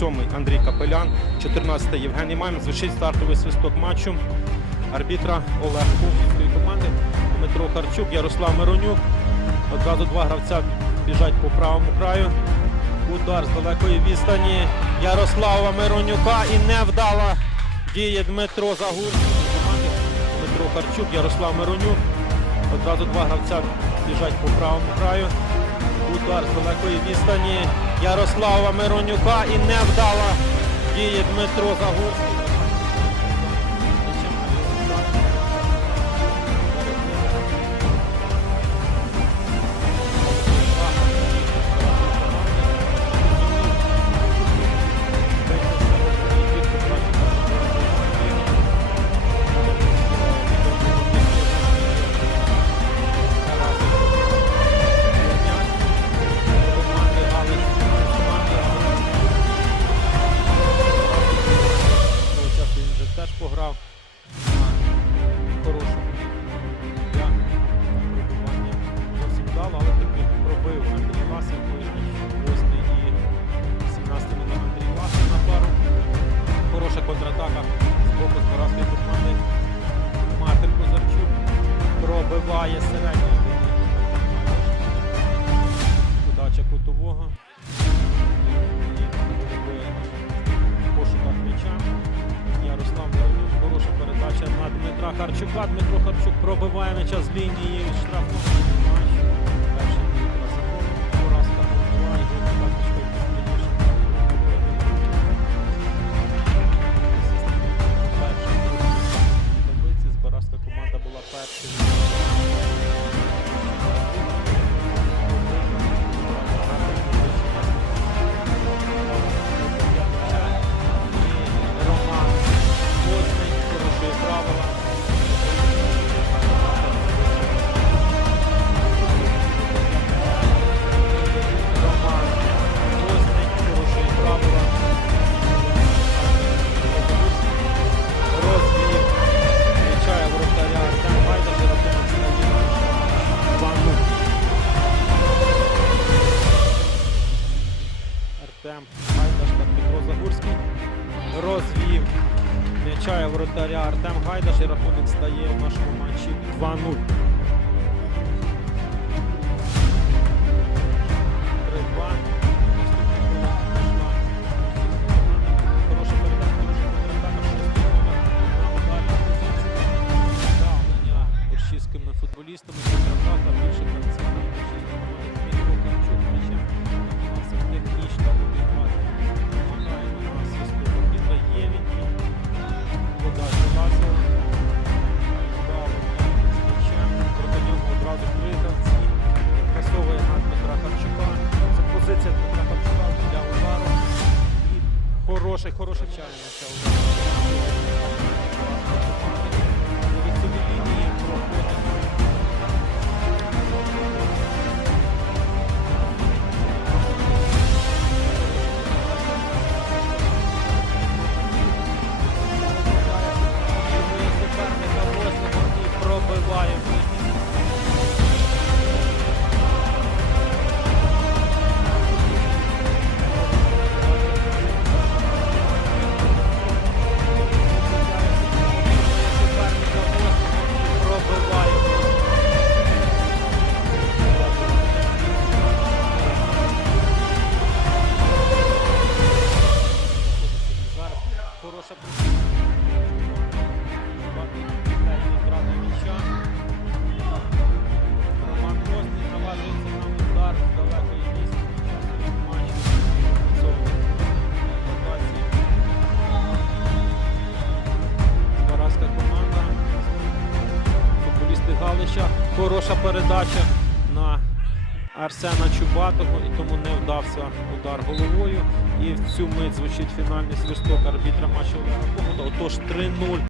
7-й Андрій Капелян, 14-й Євгеній Мамін. Звучить стартовий свисток матчу. Арбітра Олег Кухівської команди, Дмитро Харчук, Ярослав Миронюк. Одразу два гравця біжать по правому краю. Удар з далекої відстані Ярослава Миронюка і невдала діє Дмитро Загурський з команди. Дмитро Харчук, Ярослав Миронюк. Одразу два гравця біжать по правому краю. Удар з далекої відстані Ярослава Миронюка і невдала діє Дмитро Загурський. Харчука. Дмитро Харчук пробиває на час лінії штрафного Артем Гайдаш та Петро Загурський розвів. м'яча воротаря Артем Гайдаш і рахунок стає в нашому матчі 2-0. Хороший, хороший чайний Хороша передача на Арсена Чубатого і тому не вдався удар головою. І в цю мить звучить фінальний свисток арбітра матчу. Отож 3-0.